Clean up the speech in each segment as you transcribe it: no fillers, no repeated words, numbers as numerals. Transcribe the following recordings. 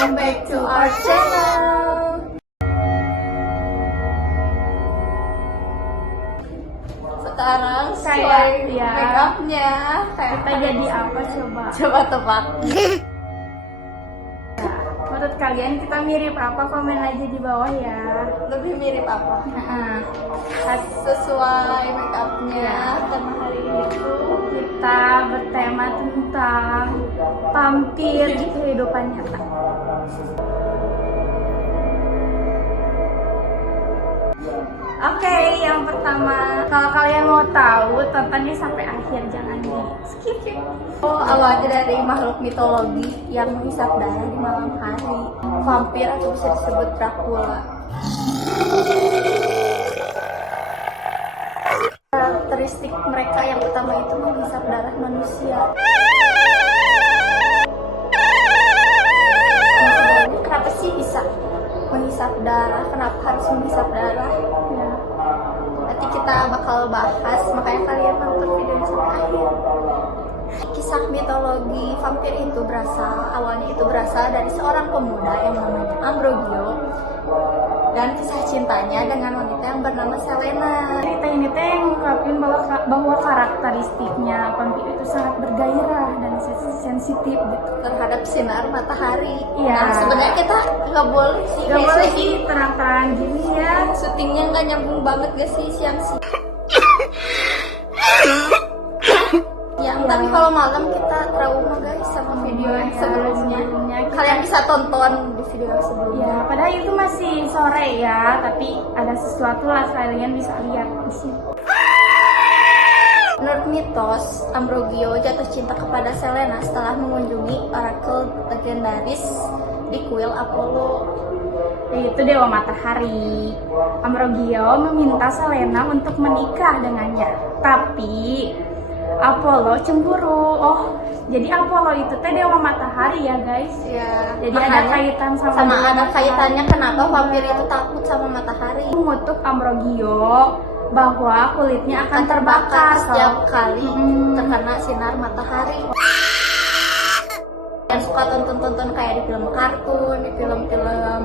Welcome back to our channel. Sekarang sesuai make upnya kita jadi apa coba? Coba tebak. Menurut kalian kita mirip apa? Komen aja di bawah ya. Lebih mirip apa? Nah, Sesuai make upnya. Tema hari ini tuh kita bertema tentang vampir di kehidupan nyata. Oke, yang pertama, kalau kalian mau tahu, tontonnya sampai akhir, jangan di skip. awalnya dari makhluk mitologi yang menghisap darah di malam hari. Vampir atau bisa disebut Dracula. Karakteristik mereka yang utama itu menghisap darah manusia. Nah, sebenarnya kenapa sih bisa menghisap darah? Kenapa harus menghisap darah? Ya, nanti kita bakal bahas, makanya kalian nonton videonya sampai akhir. Kisah mitologi vampir itu berasal dari seorang pemuda yang namanya Ambrogio dan kisah cintanya dengan wanita yang bernama Selena. Cerita ini teh ngungkapin bahwa karakteristiknya vampir itu sangat bergairah dan sensitif gitu. Terhadap sinar matahari. Iya. Nah, sebenarnya kita nggak boleh sih. Gak boleh sih terang-terang gini ya. Syutingnya nggak nyambung banget gak sih siang sih. Tapi kalau malam kita trauma guys sama video yang sebelumnya. Kalian bisa tonton di video yang sebelumnya. Ya, padahal itu masih sore ya, tapi ada sesuatu lah kalian bisa lihat di sini. Menurut mitos, Ambrogio jatuh cinta kepada Selena setelah mengunjungi orakel legendaris di kuil Apollo. Yaitu dewa matahari. Ambrogio meminta Selena untuk menikah dengannya, tapi Apollo cemburu. Oh, jadi Apollo itu teh dewa matahari ya guys. Ya, jadi ada kaitan sama ada kaitannya kenapa vampir itu takut sama matahari. Mengutuk Ambrogio bahwa kulitnya akan terbakar setiap kali terkena sinar matahari. Yang suka tonton kayak di film kartun, di film-film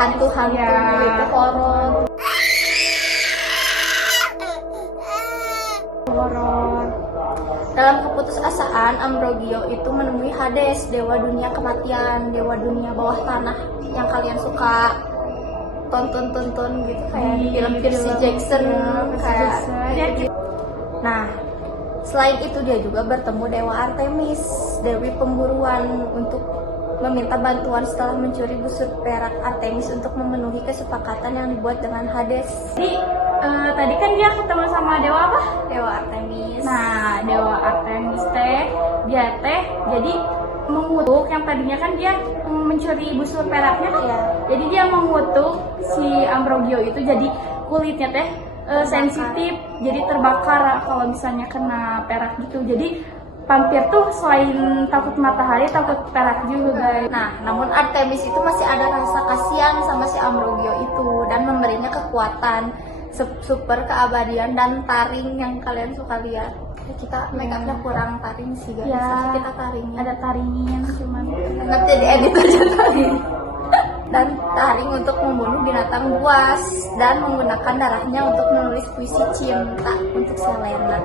hantu-hantu gitu, horor. Dalam keputusasaan, Ambrogio itu menemui Hades, dewa dunia kematian, dewa dunia bawah tanah yang kalian suka tonton gitu kayak di film Percy Jackson kayak gitu. Nah, selain itu dia juga bertemu dewa Artemis, dewi pemburuan, untuk meminta bantuan setelah mencuri busur perak Artemis untuk memenuhi kesepakatan yang dibuat dengan Hades. Jadi tadi kan dia ketemu sama dewa apa? Dewa Artemis. Nah, dewa Artemis dia jadi mengutuk yang tadinya kan dia mencuri busur peraknya kan ya. Jadi dia mengutuk si Ambrogio itu jadi kulitnya sensitif, jadi terbakar kalau misalnya kena perak gitu. Jadi vampir tuh selain takut matahari, takut perak juga guys. Nah, namun Artemis itu masih ada rasa kasihan sama si Ambrogio itu dan memberinya kekuatan, super keabadian dan taring yang kalian suka lihat. Kita make upnya kurang taring sih guys. Ya, kita taringnya. ada taringnya cuman Nanti diedit aja taring. Dan taring untuk membunuh binatang buas dan menggunakan darahnya untuk menulis puisi cinta untuk Selena.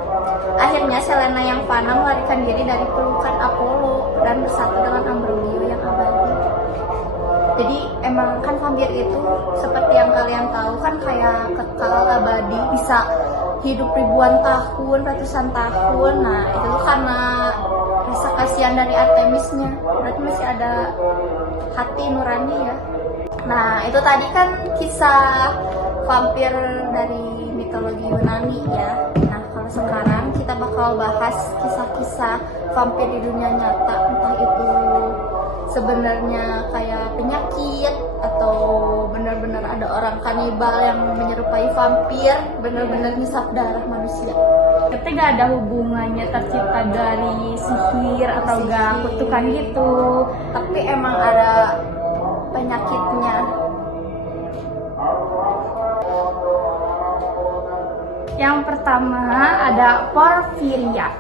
Akhirnya Selena yang fana melarikan diri dari pelukan Apollo dan bersatu dengan Ambrogio yang abadi. Jadi emang kan vampir itu seperti yang kalian tahu kan kayak kekal abadi, bisa hidup ribuan tahun, ratusan tahun. Nah, itu tuh karena rasa kasihan dari Artemisnya. Berarti masih ada hati nurani ya. Nah, itu tadi kan kisah vampir dari mitologi Yunani ya. Nah, kalau sekarang kita bakal bahas kisah-kisah vampir di dunia nyata, entah itu sebenarnya kayak penyakit atau benar-benar ada orang kanibal yang menyerupai vampir, benar-benar ngisap darah manusia. Tapi gak ada hubungannya tercipta dari sihir atau gak kutukan gitu. Tapi emang ada penyakitnya. Yang pertama ada porfiria.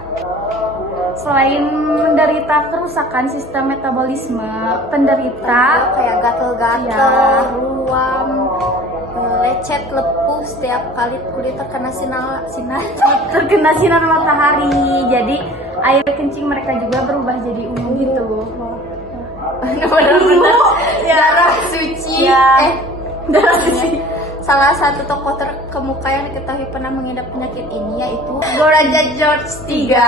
selain menderita kerusakan sistem metabolisme, penderita kayak gatel-gatel, Ya. ruam, lecet, lepuh setiap kali kulit terkena terkena sinar matahari. Jadi air kencing mereka juga berubah jadi ungu gitu. benar-benar darah suci. Ya. Darah suci. Salah satu tokoh terkemuka yang diketahui pernah mengidap penyakit ini yaitu Raja George III.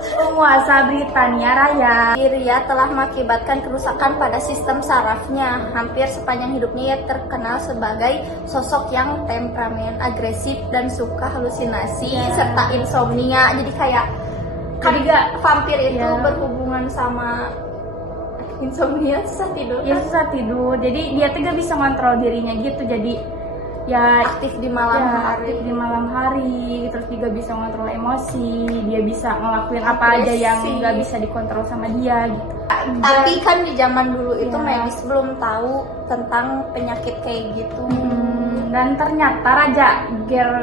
Penguasa Britania Raya. Syria telah mengakibatkan kerusakan pada sistem sarafnya. Hampir sepanjang hidupnya ia terkenal sebagai sosok yang temperamen, agresif, dan suka halusinasi serta insomnia. Jadi kayak vampir itu berhubungan sama insomnia, susah tidur. Ya susah tidur. Jadi dia tuh gak bisa kontrol dirinya gitu. Jadi ya Aktif di malam hari. aktif di malam hari, terus juga bisa ngontrol emosi, dia bisa ngelakuin apa aja yang Agresif. nggak bisa dikontrol sama dia gitu. Tapi kan di zaman dulu itu Ya. medis belum tahu tentang penyakit kayak gitu. Dan ternyata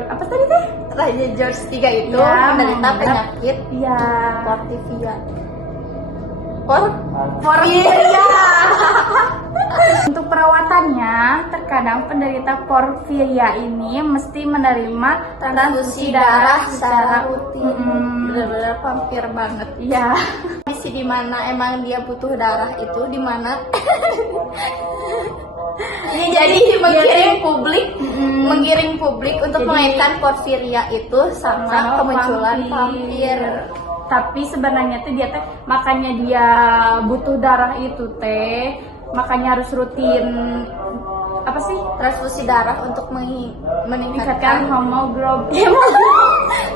apa tadi teh? Raja George III itu Ya, menderita menderita- penyakit Ya, porfiria. untuk perawatannya terkadang penderita porfiria ini mesti menerima Transfusi darah secara rutin. Bener-bener vampir banget. Ya, Kondisi di mana emang dia butuh darah itu di mana jadi menggiring publik untuk Jadi- mengaitkan porfiria itu sama kemunculan vampir. Tapi sebenarnya tuh dia teh makanya dia butuh darah itu teh, makanya harus rutin apa sih? Transfusi darah untuk Meningkatkan meningkatkan hemoglobin.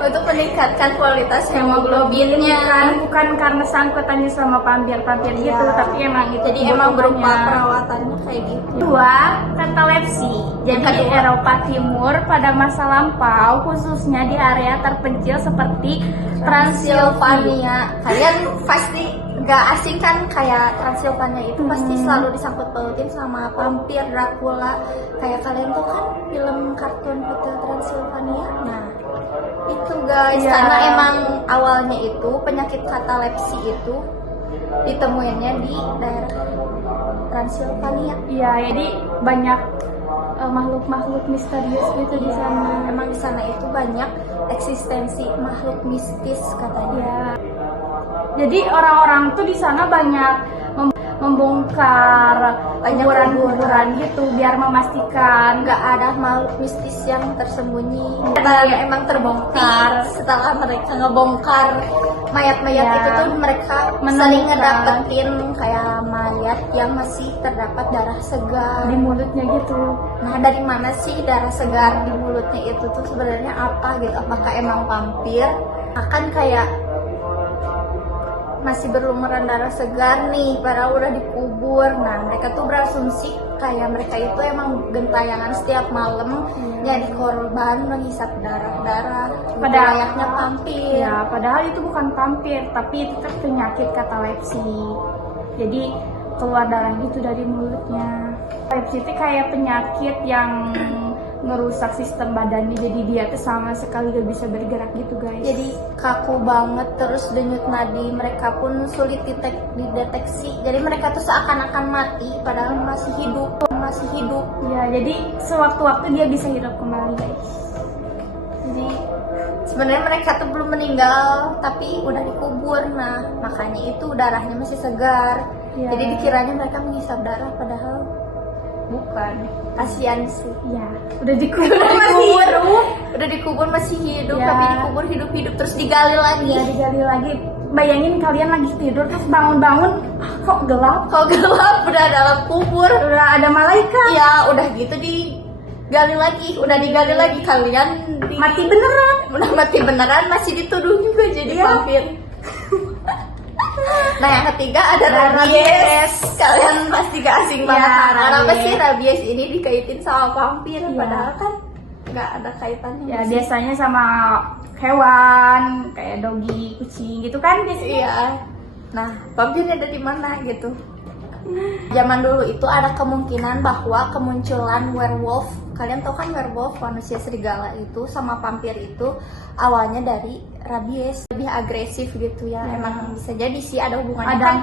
untuk meningkatkan kualitas hemoglobinnya. Bukan karena sangkutannya sama vampir-vampir gitu, Ya. tapi emang itu Jadi emang berupa kebutuhannya. perawatannya kayak gitu. Kedua, katalepsi. Jadi Yang di kedua. Eropa Timur pada masa lampau, khususnya di area terpencil seperti Transilvania. Kalian pasti gak asing kan, kayak Transilvania itu pasti selalu disangkut pautin sama vampir, Dracula. Kayak kalian tuh kan film kartun Hotel Transilvania. Nah, itu guys, Iya. karena emang awalnya itu penyakit katalepsi itu ditemuinnya di daerah Transilvania. Iya, jadi banyak makhluk-makhluk misterius gitu di sana. Emang di sana itu banyak eksistensi makhluk mistis katanya. Ya. Jadi orang-orang tuh di sana banyak membongkar Banyak kuburan-kuburan gitu biar memastikan Nggak ada makhluk mistis yang tersembunyi. Emang terbongkar setelah mereka ngebongkar mayat-mayat Ya. itu tuh mereka Menemukan. sering ngedapetin kayak mayat yang masih terdapat darah segar. di mulutnya gitu. Nah, dari mana sih darah segar di mulutnya itu tuh sebenarnya apa gitu? Apakah emang vampir? Akan kayak masih berlumuran darah segar nih, padahal udah dikubur. Nah, mereka tuh berasumsi kayak mereka itu emang gentayangan setiap malam jadi korban menghisap darah-darah. Padahal- Layaknya vampir. Ya, padahal itu bukan vampir, tapi itu kan penyakit katalepsi. Jadi keluar darah gitu dari mulutnya. Katalepsi itu kayak penyakit yang ngerusak sistem badannya, jadi dia tuh sama sekali gak bisa bergerak gitu guys. Jadi kaku banget, terus denyut nadi mereka pun sulit dideteksi. Jadi mereka tuh seakan-akan mati padahal masih hidup. Ya, jadi sewaktu-waktu dia bisa hidup kembali guys. Jadi sebenarnya mereka tuh belum meninggal tapi udah dikubur. Nah, makanya itu darahnya masih segar. Ya. Jadi dikiranya mereka menghisap darah padahal bukan. Kasihan sih. Ya, udah dikubur Udah dikubur masih hidup, Ya. tapi dikubur hidup-hidup terus digali lagi. Ya, digali lagi. Bayangin kalian lagi tidur terus bangun-bangun, kok gelap? Kok gelap, udah dalam kubur. Udah ada malaikat. Ya udah gitu digali lagi, kalian Mati beneran. udah mati beneran masih dituduh juga jadi Iya. vampir. Nah, yang ketiga ada Ada rabies. Kalian pasti gak asing banget. Iya, Kenapa rabies. sih rabies ini dikaitin sama vampir? Iya. Padahal kan nggak ada kaitannya. Ya, biasanya sama hewan kayak dogi, kucing gitu kan biasanya. Iya. Nah, vampirnya ada di mana gitu? Zaman dulu itu ada kemungkinan bahwa kemunculan werewolf, kalian tahu kan werewolf, manusia serigala itu sama vampir itu awalnya dari rabies, lebih agresif gitu ya. Emang bisa jadi sih ada hubungannya kan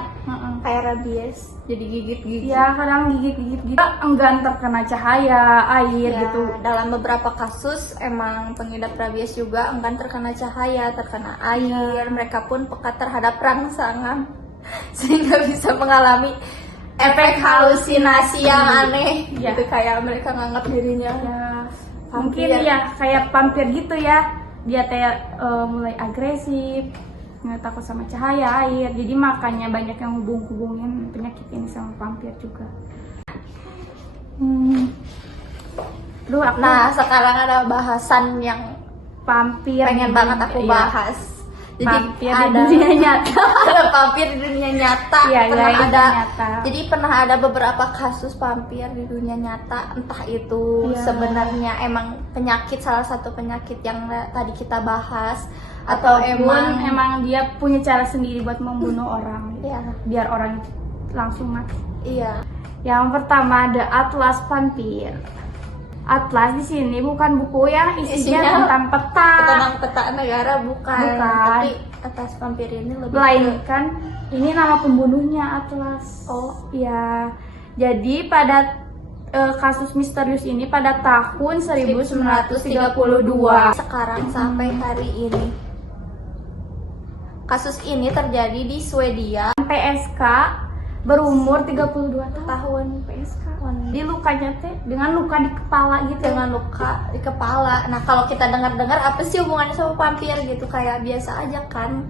kayak rabies, jadi gigit-gigit. Ya kadang gigit-gigit gitu, enggan terkena cahaya, air Ya, gitu. dalam beberapa kasus emang pengidap rabies juga enggan terkena cahaya, terkena air. Mereka pun peka terhadap rangsangan sehingga bisa mengalami efek halusinasi yang aneh. Ya. Gitu, kayak mereka nganggap dirinya Ya, vampir. mungkin ya kayak vampir gitu ya. Dia mulai agresif, nggak takut sama cahaya, air. Jadi makanya banyak yang hubungin penyakit ini sama vampir juga. Duh, aku Nah, sekarang ada bahasan yang vampir pengen banget aku Iya. bahas. Jadi Vampir di ada dunia nyata. ada vampir di dunia nyata. Iya, Pernah iya, ada. nyata. Jadi pernah ada beberapa kasus vampir di dunia nyata. Entah itu Iya. sebenarnya emang penyakit, salah satu penyakit yang tadi kita bahas, atau Ataupun emang emang dia punya cara sendiri buat membunuh orang, Iya. biar orang langsung mati. Iya. Yang pertama ada Atlas Vampir. Atlas di sini bukan buku yang isinya tentang peta, Tentang peta negara bukan. Bukan. Tapi atas vampir ini lebih melainkan ini nama pembunuhnya Atlas. Oh. Ya. Jadi pada kasus misterius ini pada tahun 1932. sekarang sampai hari ini. Kasus ini terjadi di Swedia. PSK berumur 32 tahun. Tahun PSK. Di lukanya teh dengan luka di kepala gitu. dengan luka di kepala. Nah, kalau kita dengar-dengar apa sih hubungannya sama vampir gitu, kayak biasa aja kan,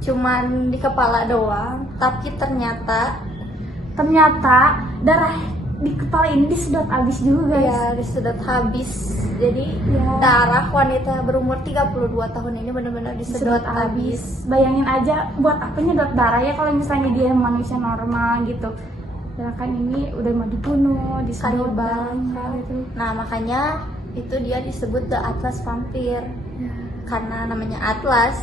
cuman di kepala doang. Tapi ternyata darah di kepala ini disedot habis juga guys. ya disedot habis. Jadi Ya. darah wanita berumur 32 tahun ini benar-benar disedot habis. Bayangin aja buat apa nyedot darah ya kalau misalnya dia manusia normal gitu. Sedangkan ini udah mau dibunuh, disedot Kanibal. gitu. Nah, makanya itu dia disebut The Atlas Vampir karena namanya Atlas.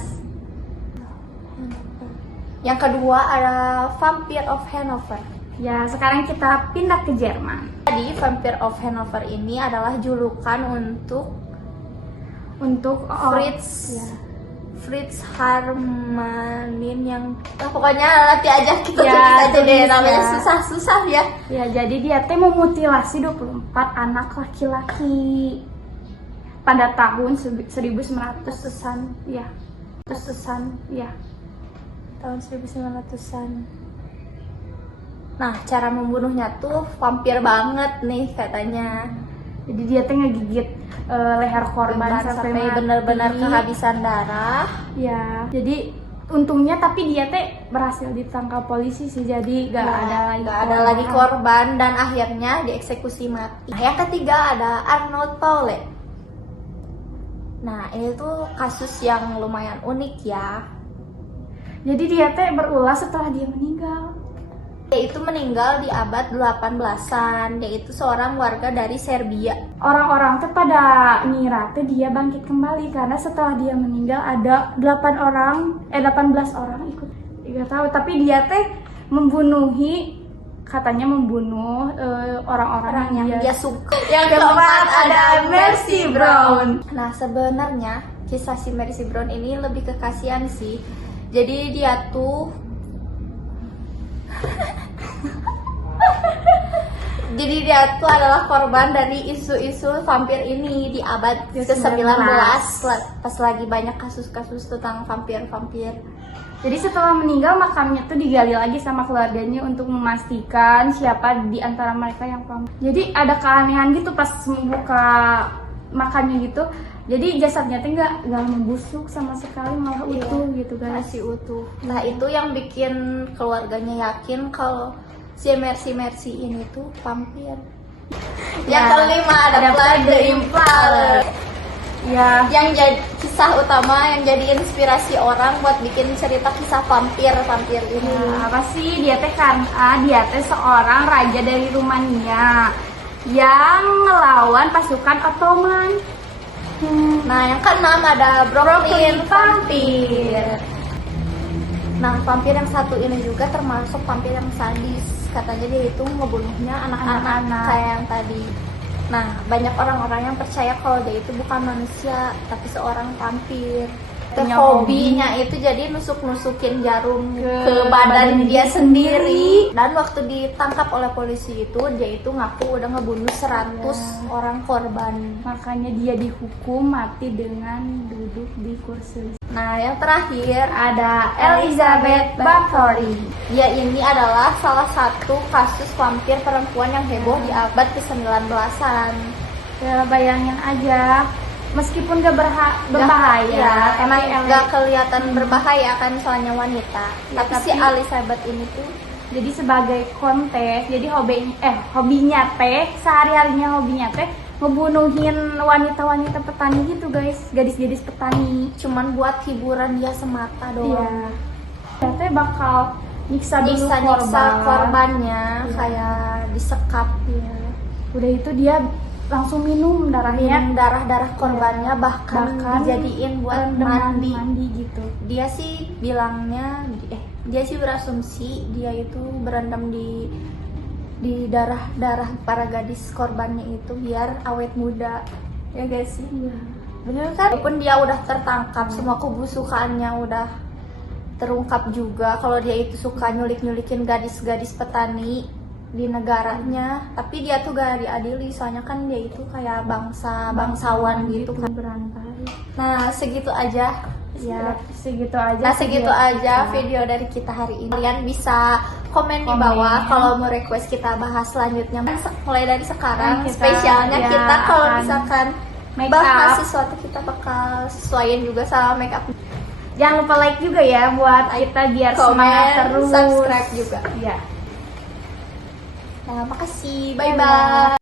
Yang kedua ada Vampire of Hanover. Ya, sekarang kita pindah ke Jerman. Jadi Vampire of Hanover ini adalah julukan untuk Fritz. Fritz Fritz Harmanin yang pokoknya nanti aja kita Ya, tulis aja deh, tulis namanya ya. susah-susah ya. Ya, jadi dia teh memutilasi 24 anak laki-laki pada tahun 1900-an, ya. Ya. Tahun 1900-an. Nah, cara membunuhnya tuh vampir banget nih katanya. Jadi dia teh ngegigit leher korban sampai mati. benar-benar kehabisan darah. Ya, jadi untungnya tapi dia teh berhasil ditangkap polisi sih, jadi gak ada lagi korban dan akhirnya dieksekusi mati. Nah, yang ketiga ada Arnold Paule. Nah, ini tuh kasus yang lumayan unik ya. Jadi dia teh berulah setelah dia meninggal. Yaitu meninggal di abad 18-an, yaitu seorang warga dari Serbia. Orang-orang tuh pada ngira teh dia bangkit kembali karena setelah dia meninggal ada 18 orang ikut. Gak tahu, tapi dia teh katanya membunuh orang-orang yang dia suka. Yang keempat ada Mercy Brown. Nah, sebenarnya kisah si Mercy Brown ini lebih ke kasihan sih. Jadi dia tuh adalah korban dari isu-isu vampir ini di abad ke-19 pas lagi banyak kasus-kasus tentang vampir-vampir. Jadi setelah meninggal makamnya tuh digali lagi sama keluarganya untuk memastikan siapa di antara mereka yang vampir. Jadi ada keanehan gitu pas membuka makamnya gitu. Jadi jasadnya tuh nggak membusuk sama sekali, malah utuh gitu guys. Masih utuh. Nah, itu yang bikin keluarganya yakin kalau si Mercy ini tuh vampir. Yang kelima ada Vlad the Impaler. Ya, Yang jadi kisah utama yang jadi inspirasi orang buat bikin cerita kisah vampir ini. apa sih dia teh karena dia teh seorang raja dari Rumania yang ngelawan pasukan Ottoman. Nah, yang keenam ada Brooklyn Vampir. Nah, vampir yang satu ini juga termasuk vampir yang sadis katanya dia itu ngebunuhnya anak-anak Anak-anak. kayak yang tadi. Nah, banyak orang-orang yang percaya kalau dia itu bukan manusia, tapi seorang vampir. Punya Hobinya itu jadi nusuk-nusukin jarum ke badan badan dia dia sendiri. Dan waktu ditangkap oleh polisi itu, dia itu ngaku udah ngebunuh 100 Ya. orang korban. Makanya dia dihukum mati dengan duduk di kursi. Nah, yang terakhir ada Elizabeth Bathory. Dia ini adalah salah satu kasus vampir perempuan yang heboh di abad ke-19-an. Ya bayangin aja, meskipun gak berbahaya, emang tapi nggak kelihatan berbahaya kan soalnya wanita. Ya, tapi si tapi- Elizabeth ini tuh jadi sebagai kontes, jadi hobinya teh, sehari-harinya hobinya teh ngebunuhin wanita-wanita petani gitu guys, gadis-gadis petani. cuman buat hiburan dia semata Iya. doang. Dia teh bakal nyiksa dulu Nyiksa korbannya Iya. kayak disekap Iya. Udah itu dia langsung minum darahnya, minum darah-darah korbannya bahkan dijadiin buat mandi. gitu. Dia sih bilangnya dia sih berasumsi dia itu berendam di darah para gadis korbannya itu biar awet muda, ya guys sih. Bener kan? Walaupun dia udah tertangkap, semua kebusukannya udah terungkap juga kalau dia itu suka nyulik-nyulikin gadis-gadis petani di negaranya, tapi dia tuh gak diadili soalnya kan dia itu kayak bangsawan gitu kan. Berantai. Nah, segitu aja. Ya, segitu aja. Nah, segitu video aja kita. video dari kita hari ini. Kalian bisa komen di Komen. bawah kalau mau request kita bahas selanjutnya. Mulai dari sekarang, Kita, spesialnya ya, kita kalau akan misalkan make bahas up. sesuatu kita bakal sesuaiin juga sama make up. Jangan lupa like juga ya buat kita biar semangat Komen, terus. subscribe juga. Ya. Nah, makasih. Bye-bye.